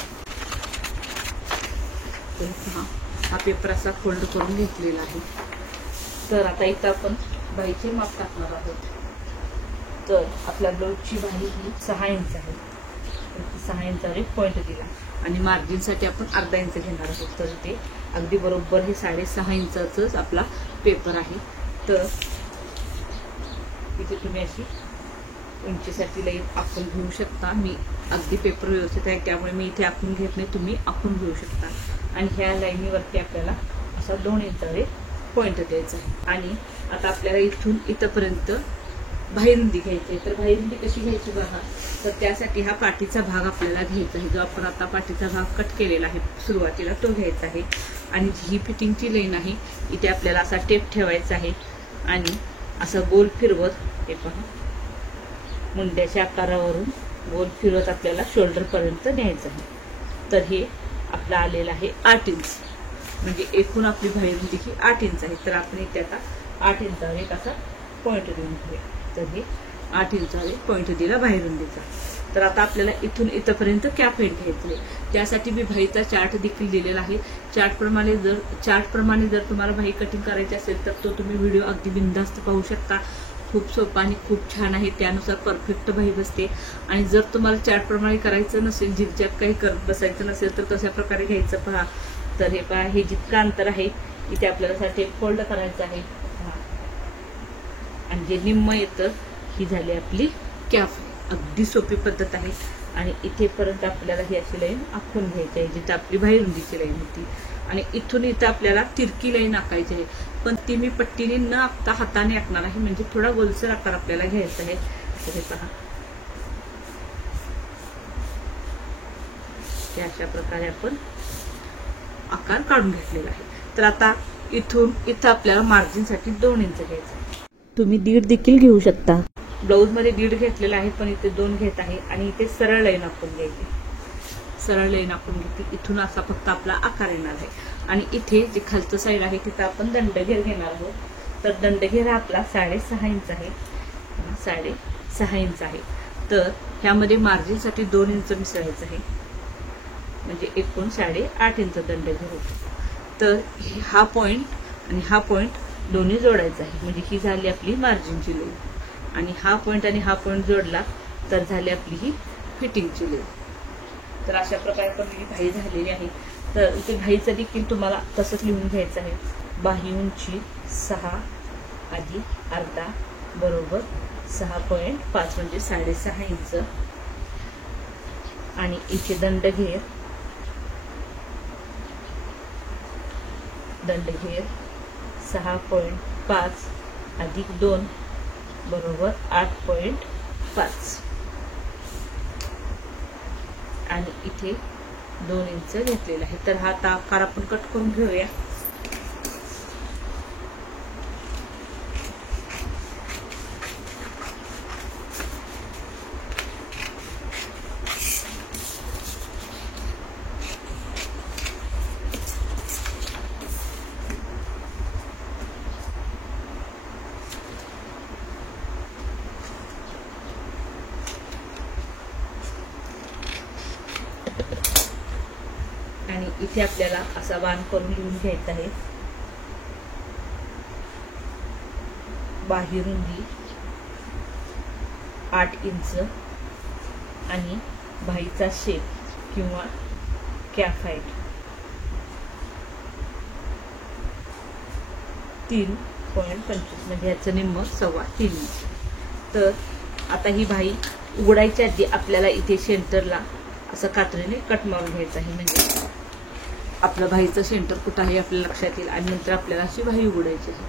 हा पेपर असा फोल्ड करून घेतलेला आहे. तर आता इथं आपण बाहीचे माप टाकणार आहोत. तर आपल्या ब्लाऊजची बाही ही 6 इंच आहे. 6 इंचावर पॉइंट दिला आणि मार्जिनसाठी आपण अर्धा इंच घेणार आहोत. तर ते अगदी बरोबर हे 6.5 इंचाच आपला पेपर आहे. तर इथे तुम्ही अशी उंचीसाठी लाईन आखून घेऊ शकता. मी अगदी पेपर व्यवस्थित आहे त्यामुळे मी इथे आखून घेत नाही, तुम्ही आखून घेऊ शकता. आणि ह्या लाईनीवरती आपल्याला असा 2 इंचावर पॉइंट द्यायचा आहे. आणि आता आपल्याला इथून इथपर्यंत बाहेरुंदी घ्यायची आहे. तर बाहेरुंदी कशी घ्यायची बघा. तर त्यासाठी हा पाठीचा भाग आपल्याला घ्यायचा आहे. जो आपण आता पाठीचा भाग कट केलेला आहे सुरुवातीला तो घ्यायचा आहे. आणि ही फिटिंगची लाईन आहे इथे आपल्याला असा टेप ठेवायचा आहे आणि असं गोल फिरवत हे पहा मुंड्याच्या आकारावरून गोल फिरवत आपल्याला शोल्डर पर्यंत न्यायचं आहे. तर हे आपलं आलेलं आहे 8 इंच. म्हणजे एकूण आपली बाहेरुंदी ही 8 इंच आहे. तर आपण इथे आता 8 इंचावर एक असा पॉइंट देऊन घेऊया. तर हे 8 इंचावर पॉइंट दिला बाहेरुंदीचा. तर आता आपल्याला इथून इथपर्यंत कॅप हेड घ्यायची आहे. त्यासाठी मी बाहीचा चार्ट देखील दिलेला आहे. चार्टप्रमाणे जर तुम्हाला बाही कटिंग करायची असेल तर तो तुम्ही व्हिडिओ अगदी बिनधास्त पाहू शकता. खूप सोपा आणि खूप छान आहे. त्यानुसार परफेक्ट बाही बसते. आणि जर तुम्हाला चार्टप्रमाणे करायचं नसेल, झिगझॅग काही करत बसायचं नसेल तर कशा प्रकारे घ्यायचं पहा. तर हे पहा, हे जितकं अंतर आहे इथे आपल्याला टेप फोल्ड करायचं आहे. आणि जे निम्म येतं ही झाली आपली कॅप. अगदी सोपी पद्धत आहे. आणि इथेपर्यंत आपल्याला ही अशी लाईन आखून घ्यायची आहे जिथे आपली बाहेरुंदीची लाईन होती. आणि इथून इथं आपल्याला तिरकी लाईन आखायची आहे. पण ती मी पट्टीने न आखता हाताने आखणार आहे. म्हणजे थोडा गोलसर आकार आपल्याला घ्यायचा आहे. तर हे पहा, अशा प्रकारे आपण आकार काढून घेतलेला आहे. तर आता इथून इथं आपल्याला मार्जिनसाठी 2 इंच घ्यायचं आहे. तुम्ही 1.5 देखील घेऊ शकता. ब्लाऊज मध्ये 1.5 घेतलेला आहे पण इथे 2 घेत आहे. आणि इथे सरळ लाईन आखून घ्यायची. सरळ लाईन आखून घेतली. इथून असा फक्त आपला आकार येणार आहे. आणि इथे जे खालचं साईड आहे तिथं आपण दंडघेर घेणार आहोत. तर दंडघेर हा आपला 6.5 इंच आहे. 6.5 इंच आहे. तर ह्यामध्ये मार्जिनसाठी 2 इंच मिसळायचं आहे. म्हणजे एकूण 8.5 इंच दंडघेर होतो. तर हा पॉइंट आणि हा पॉइंट दोन्ही जोडायचा आहे. म्हणजे ही झाली आपली मार्जिनची लाईन. आणि हा पॉइंट आणि हा पॉइंट जोडला तर झाली आपली ही फिटिंगची लाईन. तर अशा प्रकारे पण ही बाही झालेली आहे. तर इथे बाहीचं देखील तुम्हाला तसंच लिहून घ्यायचं आहे. बाही उंची 6 अधिक अर्धा बरोबर 6.5 म्हणजे 6.5 इंच. आणि इथे दंडघेर 6.5 अधिक 2 बरोबर 8.5. आणि इथे 2 इंच घेतलेला आहे. तर हा आकार आपण कट करून घेऊया. आणि इथे आपल्याला असा बाण करून लिहून घ्यायचा आहे. बाहीरुंदी 8 इंच आणि बाहीचा शेप किंवा कॅप हाईट 3.25 म्हणजे याचं निम्म 3.25 इंच. तर आता ही बाही उघडायच्या आधी आपल्याला इथे सेंटरला असं कात्रीने कट मारून घ्यायचं आहे. म्हणजे आपलं बाहीचं सेंटर कुठं आहे आपल्या लक्षात येईल. आणि नंतर आपल्याला अशी बाही उघडायची आहे.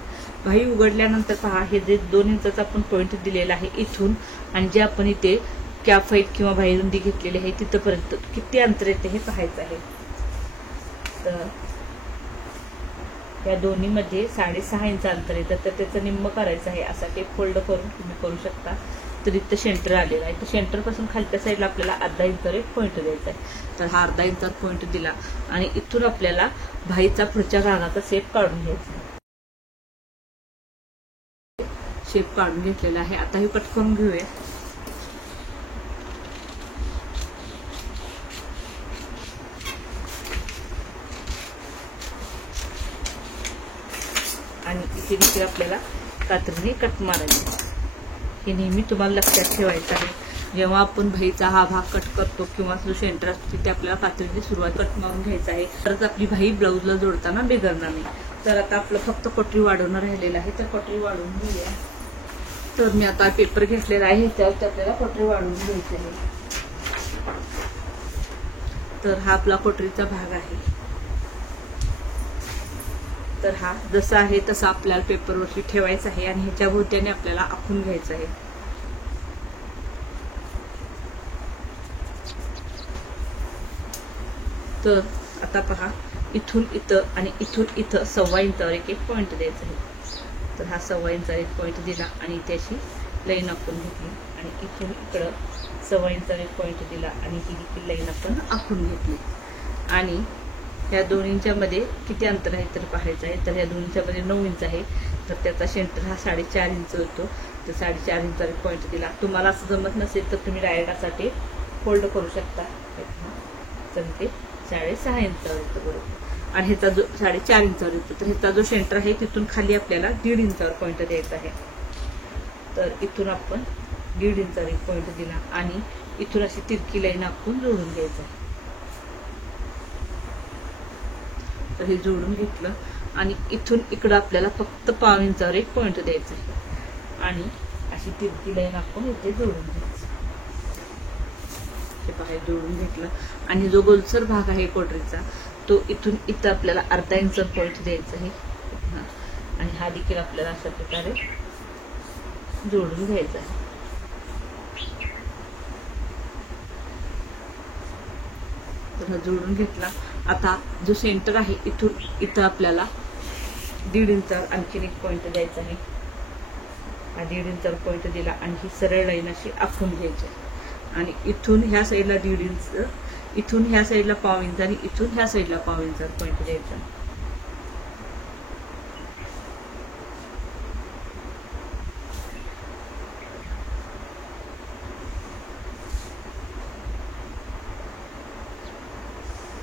बाही उघडल्यानंतर पहा, हे जे 2 इंचाचा आपण पॉइंट दिलेला आहे इथून आणि जे आपण इथे कॅप हाईट किंवा बाहीरुंदी घेतलेली आहे तिथपर्यंत किती अंतर येते हे पाहायचं आहे. तर या दोन्हीमध्ये 6.5 इंच अंतर येतं. तर त्याचं निम्म करायचं आहे. असा टेप फोल्ड करून तुम्ही करू शकता. तर इथं सेंटर आलेला आहे. तर सेंटर पासून खालच्या साईडला आपल्याला अर्धा इंचावर एक पॉईंट द्यायचा आहे. तर हा अर्धा इंचावर पॉईंट दिला आणि इथून आपल्याला भाईचा पुढच्या रानाचा शेप काढून घ्यायचा. शेप काढून घेतलेला आहे. आता हे कट करून घेऊया. आणि इथे देखील आपल्याला कात्रीने कट मारायचे. हे नेहमी तुम्हाला लक्षात ठेवायचं आहे. जेव्हा आपण भाईचा हा भाग कट करतो किंवा जो सेंटर असतो तिथे आपल्याला कात्रीने सुरुवात कट मारून घ्यायचा आहे, तरच आपली भाई ब्लाऊजला जोडताना बिघडणार नाही. तर आता आपलं फक्त कटोरी वाढवणं राहिलेलं आहे. तर कटोरी वाढवून घेऊया. तर मी आता पेपर घेतलेला आहे, त्यावर आपल्याला कटोरी वाढवून घ्यायची आहे. तर हा आपला कटोरीचा भाग आहे. तर हा जसा आहे तसा आपल्याला पेपरवरती ठेवायचा आहे आणि ह्याच्या भोवत्याने आपल्याला आखून घ्यायचं आहे. तर आता पहा, इथून इथं आणि इथून इथं 1.25 इंचावर एक पॉईंट द्यायचा आहे. तर हा 1.25 इंचावर एक पॉईंट दिला आणि त्याची लाईन आखून घेतली आणि इथून इकडं 1.25 इंचावर एक पॉईंट दिला आणि ही देखील लाईन आपण आखून घेतली. आणि ह्या दोन्हींच्या मध्ये किती अंतर आहे तर पाहायचं आहे. तर ह्या दोन्हीच्या मध्ये 9 इंच आहे. तर त्याचा सेंटर हा 4.5 इंच होतो. तर 4.5 इंचावर एक पॉईंट दिला. तुम्हाला असं जमत नसेल तर तुम्ही डायरेक्ट असा फोल्ड करू शकता. तर ते 6.5 इंचावर येतो बरोबर. आणि ह्याचा जो 4.5 इंचावर येतो, तर ह्याचा जो सेंटर आहे तिथून खाली आपल्याला 1.5 इंचावर पॉईंट द्यायचा आहे. तर इथून आपण 1.5 इंचावर एक पॉईंट दिला आणि इथून अशी तिरकी लाईन आपण जोडून घ्यायचं आहे. तर हे जोडून घेतलं आणि इथून इकडं आपल्याला फक्त 1.5 इंचावर एक पॉईंट द्यायचा आहे आणि अशी तिरकी लाईन आपण इथे जोडून घ्यायचं. ते बाहेर जोडून घेतलं आणि जो गोलसर भाग आहे कटोरीचा तो इथून इथं आपल्याला 1/2 इंचावर पॉईंट द्यायचा आहे आणि हा देखील आपल्याला अशा प्रकारे जोडून घ्यायचा आहे. तर हा जोडून घेतला. आता जो सेंटर आहे इथून इथं आपल्याला 1.5 इंचावर आणखीन एक पॉईंट द्यायचा आहे. हा 1.5 इंचावर पॉईंट दिला आणि ही सरळ लाईन अशी आखून घ्यायची आणि इथून ह्या साईडला 1.5 इंच, इथून ह्या साईडला 1/2 इंच आणि इथून ह्या साईडला 1/2 इंचावर पॉईंट द्यायचा.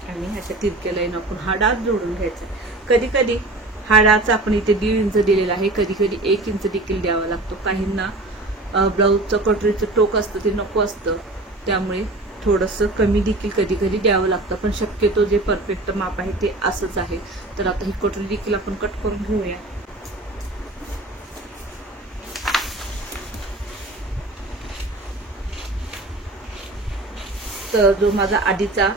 आणि ह्याच्या तिरक्या लाईन आपण हा डाग जोडून घ्यायचा. कधी कधी हा डागचा आपण इथे 1.5 इंच दिलेला आहे, कधी कधी 1 इंच देखील द्यावा लागतो. काहींना ब्लाऊजचं कटोरीचं टोक असतं ते नको असतं, त्यामुळे थोडंसं कमी देखील कधी कधी द्यावं लागतं. पण शक्यतो जे परफेक्ट माप आहे ते असंच आहे. तर आता ही कटोरी देखील आपण कट करून घेऊया. तर जो माझा आधीचा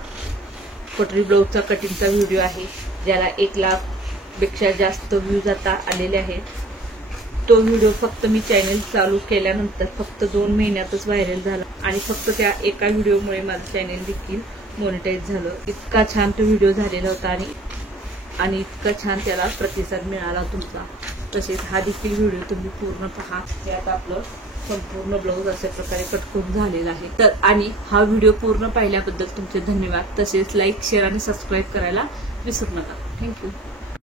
कटोरी ब्लाऊजचा कटिंगचा व्हिडिओ आहे, ज्याला 1 लाखपेक्षा जास्त व्ह्यूज आता आलेले आहेत, तो व्हिडिओ फक्त मी चॅनल चालू केल्यानंतर फक्त 2 महिन्यातच व्हायरल झाला आणि फक्त त्या एका व्हिडिओमुळे माझं चॅनल देखील मोनेटाईज झालं. इतका छान तो व्हिडिओ झालेला होता आणि इतका छान त्याला प्रतिसाद मिळाला तुमचा. तसेच हा देखील व्हिडिओ तुम्ही पूर्ण पहा. हे आता आपलं संपूर्ण ब्लाऊज अशा प्रकारे कट करून झालेला आहे. तर आणि हा व्हिडिओ पूर्ण पाहिल्याबद्दल तुमचे धन्यवाद. तसेच लाईक, शेअर आणि सबस्क्राईब करायला विसरू नका. थँक्यू.